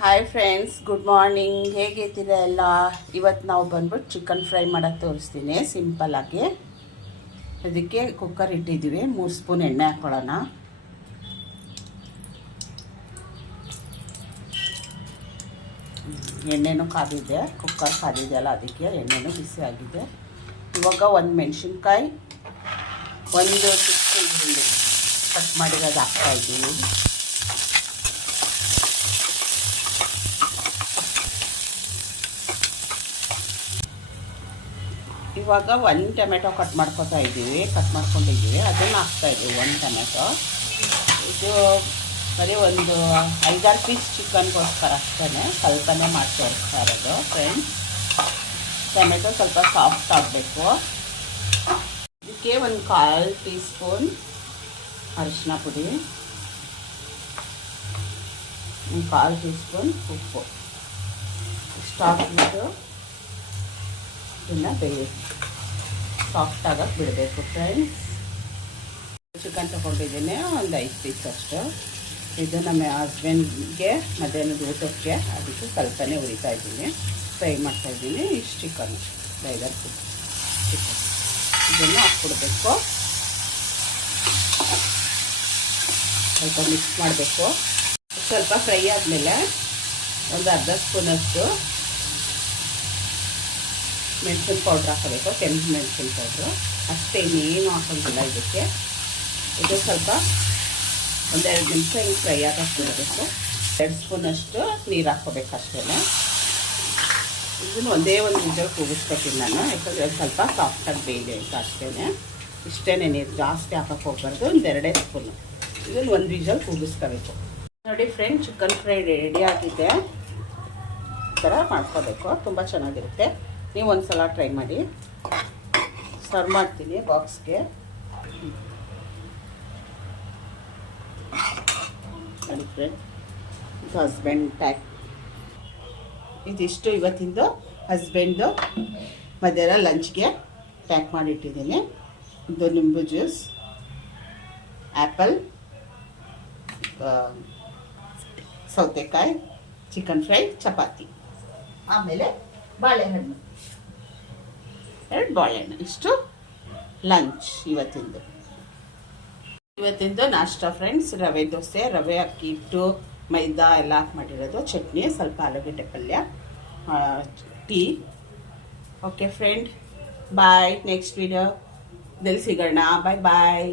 Hi friends, good morning. ಹೇಗಿದ್ದೀರಾ ಎಲ್ಲ? ಇವತ್ತು ನಾವು ಬಂದ್ಬಿಟ್ಟು ಚಿಕನ್ ಫ್ರೈ ಮಾಡೋಕ್ಕೆ ತೋರಿಸ್ತೀನಿ ಸಿಂಪಲ್ಲಾಗಿ. ಅದಕ್ಕೆ ಕುಕ್ಕರ್ ಇಟ್ಟಿದ್ದೀವಿ. 3 ಸ್ಪೂನ್ ಎಣ್ಣೆ ಹಾಕ್ಕೊಳ್ಳೋಣ. ಎಣ್ಣೆನೂ ಕಾದಿದೆ, ಕುಕ್ಕರ್ ಕಾದಿದೆ ಅಲ್ಲ, ಅದಕ್ಕೆ ಎಣ್ಣೆನೂ ಬಿಸಿ ಆಗಿದೆ. ಇವಾಗ 1 ಮೆಣಸಿನ್ಕಾಯಿ, 1 ಚಿಕ್ಕ ಈರುಳ್ಳಿ ಕಟ್ ಮಾಡಿರೋದು ಹಾಕ್ತಾಯಿದ್ದೀವಿ. ಇವಾಗ 1 ಟೊಮೆಟೊ ಕಟ್ ಮಾಡ್ಕೊಂಡಿದ್ದೀವಿ, ಅದನ್ನು ಹಾಕ್ತಾಯಿದ್ದೀವಿ. 1 ಟೊಮೆಟೊ. ಇದು ಬರೀ ಒಂದು 5-6 ಪೀಸ್ ಚಿಕನ್ಗೋಸ್ಕರ ಅಷ್ಟೇ, ಸ್ವಲ್ಪನೇ ಮಾಡಿ ತೋರಿಸ್ತಾ ಇರೋದು ಫ್ರೆಂಡ್ಸ್. ಟೊಮೆಟೊ ಸ್ವಲ್ಪ ಸಾಫ್ಟ್ ಆಗಬೇಕು. ಇದಕ್ಕೆ 1/4 ಟೀ ಸ್ಪೂನ್ ಅರಿಶಿನ ಪುಡಿ, 1/4 ಟೀ ಸ್ಪೂನ್ ಉಪ್ಪು ಇಷ್ಟು ಹಾಕ್ಬಿಟ್ಟು ಇದನ್ನು ಸಾಫ್ಟ್ ಆಗಕ್ಕೆ ಬಿಡಬೇಕು ಫ್ರೆಂಡ್ಸ್. ಚಿಕನ್ ತೊಗೊಂಡಿದ್ದೀನಿ, ಒಂದು 5 ಪೀಸ್ ಅಷ್ಟು. ಇದು ನಮ್ಮ ಹಸ್ಬೆಂಡ್ಗೆ ಮಧ್ಯಾಹ್ನದ ಊಟಕ್ಕೆ, ಅದಕ್ಕೆ ಸ್ವಲ್ಪನೇ ಉರಿತಾ ಇದ್ದೀನಿ, ಫ್ರೈ ಮಾಡ್ತಾಯಿದ್ದೀನಿ. ಇಷ್ಟು ಚಿಕನ್ 5-6 ಪೀಸ್ ಚಿಕನ್ ಇದನ್ನು ಹಾಕ್ಬಿಡ್ಬೇಕು. ಸ್ವಲ್ಪ ಮಿಕ್ಸ್ ಮಾಡಬೇಕು. ಸ್ವಲ್ಪ ಫ್ರೈ ಆದಮೇಲೆ ಒಂದು ಅರ್ಧ ಸ್ಪೂನಷ್ಟು ಮೆಣಸಿನ ಪೌಡ್ರ್ ಹಾಕಬೇಕು, ಕೆಂಪು ಮೆಣಸಿನ ಪೌಡ್ರು. ಅಷ್ಟೇ, ಇನ್ನೇನು ಹಾಕೋಂಗಿಲ್ಲ ಇದಕ್ಕೆ. ಇದು ಸ್ವಲ್ಪ 1-2 ನಿಮಿಷ ಹಿಂಗೆ ಫ್ರೈ ಆಗಕ್ಕೆ ಬಿಡಬೇಕು. 2 ಸ್ಪೂನಷ್ಟು ನೀರು ಹಾಕ್ಕೋಬೇಕು ಅಷ್ಟೇ. ಇದನ್ನು ಒಂದೇ ಒಂದು ವಿಷಲ್ ಕೂಗಿಸ್ಕೊತೀನಿ ನಾನು, ಯಾಕಂದರೆ ಸ್ವಲ್ಪ ಸಾಫ್ಟಾಗಿ ಬೇಯಿದೆ ಅಂತ ಅಷ್ಟೇ. ಇಷ್ಟೇ, ನೀರು ಜಾಸ್ತಿ ಹಾಕೋಕ್ಕೆ ಹೋಗ್ಬಾರ್ದು. ಒಂದು 2 ಸ್ಪೂನು ಇದನ್ನು 1 ವಿಷಲ್ ಕೂಗಿಸ್ಕೋಬೇಕು. ನೋಡಿ ಫ್ರೆಂಡ್, ಚಿಕನ್ ಫ್ರೈ ರೆಡಿ ಆಗಿದೆ. ಈ ಥರ ಮಾಡ್ಕೋಬೇಕು, ತುಂಬ ಚೆನ್ನಾಗಿರುತ್ತೆ. ನೀವು ಒಂದು ಸಲ ಟ್ರೈ ಮಾಡಿ. ಸರ್ವ್ ಮಾಡ್ತೀನಿ ಬಾಕ್ಸ್ಗೆ. ನೋಡಿ ಫ್ರೆಂಡ್, ಇದು ಹಸ್ಬೆಂಡ್ ಟ್ಯಾಕ್. ಇದಿಷ್ಟು ಇವತ್ತಿಂದು ಹಸ್ಬೆಂಡು ಮಧ್ಯಾಹ್ನ ಲಂಚ್ಗೆ ಪ್ಯಾಕ್ ಮಾಡಿಟ್ಟಿದ್ದೀನಿ. ಇದು ನಿಂಬು ಜ್ಯೂಸ್, ಆ್ಯಪಲ್, ಸೌತೆಕಾಯಿ, ಚಿಕನ್ ಫ್ರೈ, ಚಪಾತಿ, ಆಮೇಲೆ ಬಾಳೆಹಣ್ಣು, 2 ಬಾಳೆಹಣ್ಣು. ಇಷ್ಟು ಲಂಚ್ ಇವತ್ತಿಂದು ನಾಷ್ಟ ಫ್ರೆಂಡ್ಸ್. ರವೆ ದೋಸೆ, ರವೆ, ಅಕ್ಕಿ ಹಿಟ್ಟು, ಮೈದಾ ಎಲ್ಲ ಹಾಕಿ ಮಾಡಿರೋದು. ಚಟ್ನಿ, ಸ್ವಲ್ಪ ಆಲೂಗಡ್ಡೆ ಪಲ್ಯ, ಟೀ. ಓಕೆ ಫ್ರೆಂಡ್, ಬಾಯ್. ನೆಕ್ಸ್ಟ್ ವಿಡಿಯೋದಲ್ಲಿ ಸಿಗೋಣ. ಬಾಯ್ ಬಾಯ್.